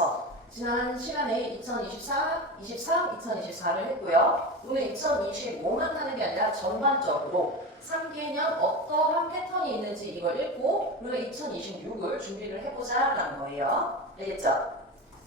그러면서 지난 시간에 2024, 23, 2024를 했고요. 오늘 2025만 하는 게 아니라 전반적으로 3개년 어떠한 패턴이 있는지 이걸 읽고 우리가 2026을 준비를 해보자 라는 거예요. 알겠죠?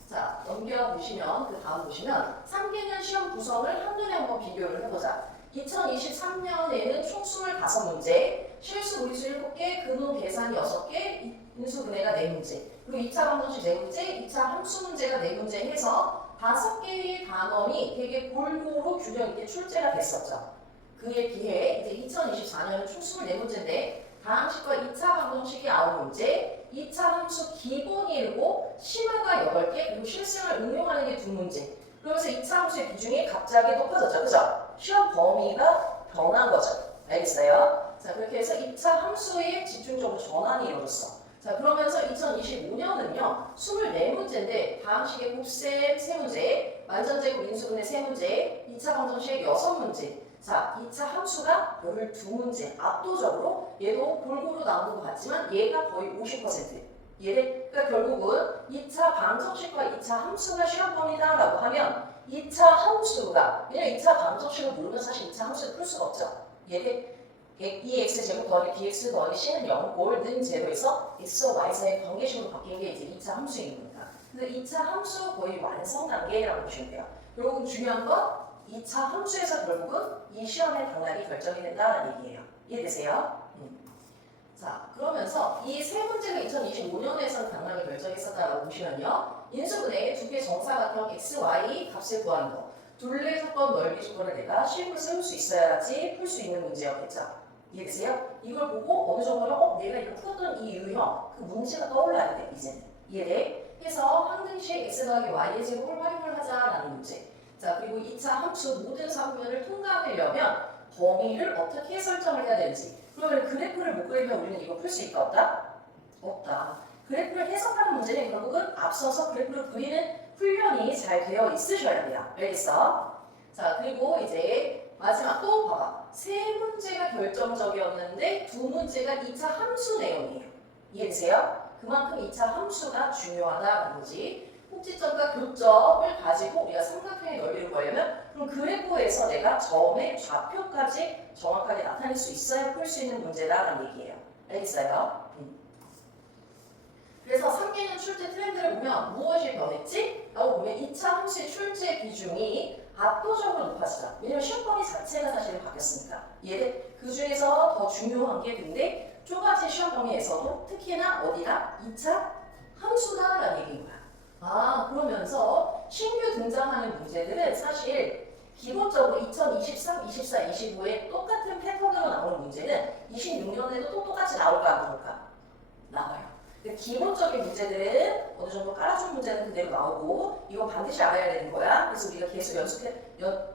자, 넘겨보시면 그 다음 보시면 3개년 시험 구성을 한눈에 한번 비교를 해보자. 2023년에는 총 25문제, 실수 무리수 7개, 근호 계산이 6개, 인수분해가 4문제, 그리고 2차 방정식 4문제, 2차 함수 문제가 4문제 해서 5개의 단원이 되게 골고루 균형 있게 출제가 됐었죠. 그에 비해 이제 2024년은 총 24문제인데 다항식과 2차 방정식이 9문제, 2차 함수 기본이 7, 심화가 8개, 그리고 실생활 응용하는 게 2문제. 그러면서 2차 함수의 비중이 갑자기 높아졌죠. 그죠? 시험 범위가 변한 거죠. 알겠어요? 자, 그렇게 해서 2차 함수에 집중적으로 전환이 이루어졌어. 자, 그러면서 2025년은요, 24문제인데, 다항식의 곱셈 3문제, 만전제곱 인수분해 3문제, 2차 방정식 6문제. 자, 2차 함수가 12문제. 압도적으로 얘도 골고루 나오는 것 같지만, 얘가 거의 50%. 그러니까 결국은 2차 방정식과 2차 함수가 시험 범위다라고 하면 2차 함수가, 왜냐면 2차 방정식을 모르면 사실 2차 함수를 풀 수가 없죠. 얘를 2x제곱 더하기 bx 더하기 c는 0꼴 는 제로에서 x와 y 사이의 관계식으로 바뀐 게 이제 2차 함수인 겁니다. 근데 2차 함수 거의 완성 단계라고 보시면 돼요. 결국은 중요한 건 2차 함수에서 결국은 이 시험의 당락이 결정이 된다는 얘기예요. 이해되세요? 자, 그러면서 이 세 문제가 2025년에서 당락을 결정했었다고 보시면요. 인수분해 두 개 정사각형 x, y 값을 구하는 거. 둘레 조건, 넓이 조건을 내가 식으로 세울 수 있어야지 풀 수 있는 문제였겠죠. 이해되세요? 이걸 보고 어느 정도는 내가 이거 풀었던 이 유형, 그 문제가 떠올라야 돼, 이제는. 이해돼? 해서 항등식 x 더하기 y의 제곱을 활용을 하자라는 문제. 자, 그리고 2차 함수 모든 사분면을 통과하려면 범위를 어떻게 설정을 해야 되는지. 그러면 그래프를 못 그리면 우리는 이거 풀 수 있다, 없다? 없다. 그래프를 해석하는 문제는 결국은 앞서서 그래프를 그리는 훈련이 잘 되어 있으셔야 돼요. 알겠어? 자, 그리고 이제 마지막 또 봐봐. 세 문제가 결정적이었는데 두 문제가 2차 함수 내용이에요. 이해되세요? 그만큼 2차 함수가 중요하다는 거지. 꼭지점과 교점을 가지고 우리가 삼각형의 넓이를 구하려면 그럼 그래프에서 내가 점의 좌표까지 정확하게 나타낼 수 있어야 풀 수 있는 문제다라는 얘기예요. 알겠어요? 그래서 3개년 출제 트렌드를 보면 무엇이 변했지? 라고 보면 2차 함수의 출제 비중이 압도적으로 높아지죠. 왜냐면 시험 범위 자체가 사실은 바뀌었으니까. 얘를 그 중에서 더 중요한 게 근데 좁아진 시험 범위에서도 특히나 어디다? 2차 함수다라는 얘기인 거야. 아, 그러면서 신규 등장하는 문제들은 사실 기본적으로 2023, 24, 25에 똑같은 패턴으로 나오는 문제는 26년에도 또 똑같이 나올까 안 나올까? 나와요. 기본적인 문제들은 어느 정도 깔아준 문제는 그대로 나오고 이거 반드시 알아야 되는 거야. 그래서 우리가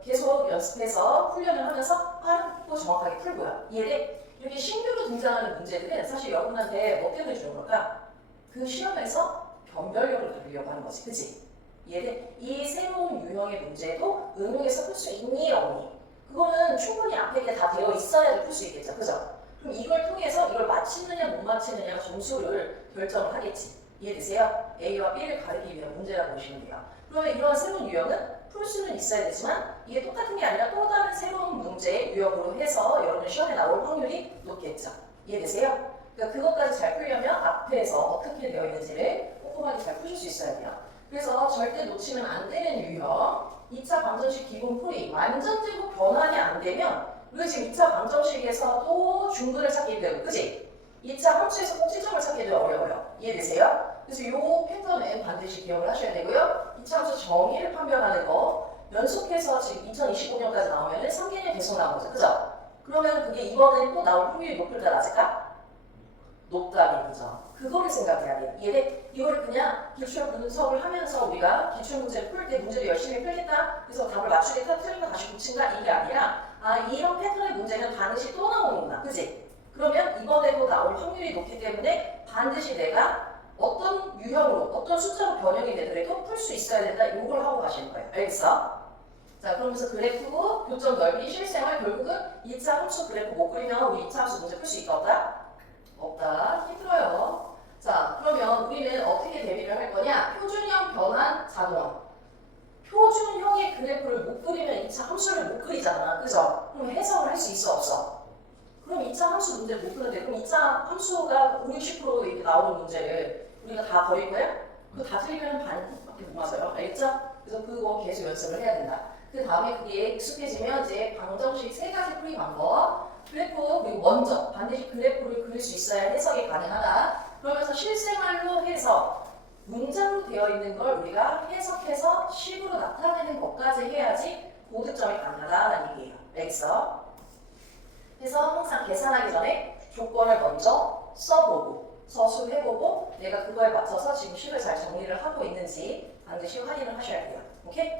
계속 연습해서 훈련을 하면서 빠르고 정확하게 풀고요. 이해돼? 이렇게 신규로 등장하는 문제들은 사실 여러분한테 뭐 때문에 주는 걸까? 그 시험에서 변별력을 가리려고 하는 거지. 그치? 이해돼? 이 새로운 유형의 문제도 응용해서 풀 수 있니? 없니? 그거는 충분히 앞에 게 다 되어 있어야지 풀 수 있겠죠. 그죠? 그럼 이걸 통해서 이걸 맞히느냐 못 맞히느냐 점수를 결정을 하겠지. 이해되세요? A와 B를 가리기 위한 문제라고 보시면 돼요. 그러면 이러한 새로운 유형은 풀 수는 있어야 되지만 이게 똑같은 게 아니라 또 다른 새로운 문제 유형으로 해서 여러분 시험에 나올 확률이 높겠죠. 이해되세요? 그러니까 그것까지 잘 풀려면 앞에서 어떻게 되어 있는지를 꼼꼼하게 잘 푸실 수 있어야 돼요. 그래서 절대 놓치면 안 되는 유형 2차 방정식 기본 풀이 완전제곱 변환이 안 되면 우리가 지금 2차 방정식에서도 중근을 찾게 되고, 그치? 2차 함수에서 꼭지점을 찾기도 어려워요. 이해되세요? 그래서 이 패턴은 반드시 기억을 하셔야 되고요. 2차 함수 정의를 판별하는 거 연속해서 지금 2025년까지 나오면 3개년 계속 나온 거죠. 그죠? 그러면 그게 이번에 또 나올 확률이 높을까 낮을까? 높다는 거죠. 그거를 생각해야 돼요. 이해돼? 이거를 그냥 기출 분석을 하면서 우리가 기출 문제를 풀 때 문제를 열심히 풀겠다. 그래서 답을 맞추겠다. 틀린 거 다시 고친다. 이게 아니라 이런 패턴의 문제는 반드시 또 나오는구나. 그지? 그러면 이번에도 나올 확률이 높기 때문에 반드시 내가 어떤 유형으로, 어떤 숫자로 변형이 되더라도 풀 수 있어야 된다. 이걸 하고 가시는 거예요. 알겠어? 자, 그러면서 그래프, 교점 넓이, 실생활 결국은 2차 함수 그래프 못 그리면 우리 2차 함수 문제 풀 수 있다 없다? 없다. 힘들어요. 자, 그러면 우리는 어떻게 대비를 할 거냐? 표준형 변화 자동화. 표준형의 그래프를 못 그리면 2차 함수를 못 그리잖아. 그죠? 그럼 해석을 할 수 있어, 없어? 그럼 2차 함수 문제를 못 푸는데 그럼 2차 함수가 5, 60% 이렇게 나오는 문제를 우리가 다 버릴 거야? 그거 다 틀리면 반밖에 못 맞아요. 알겠죠? 그래서 그거 계속 연습을 해야 된다. 그 다음에 그게 익숙해지면 이제 방정식 3가지 풀이 방법, 그래프, 그리고 먼저 반드시 그래프를 그릴 수 있어야 해석이 가능하다. 그러면서 실생활로 해서 문장으로 되어 있는 걸 우리가 해석해서 식으로 나타내는 것까지 해야지 고득점이 가능하다는 얘기예요. 알겠어? 그래서 항상 계산하기 전에 조건을 먼저 써보고 서술해보고 내가 그거에 맞춰서 지금 식을 잘 정리를 하고 있는지 반드시 확인을 하셔야 돼요. 오케이?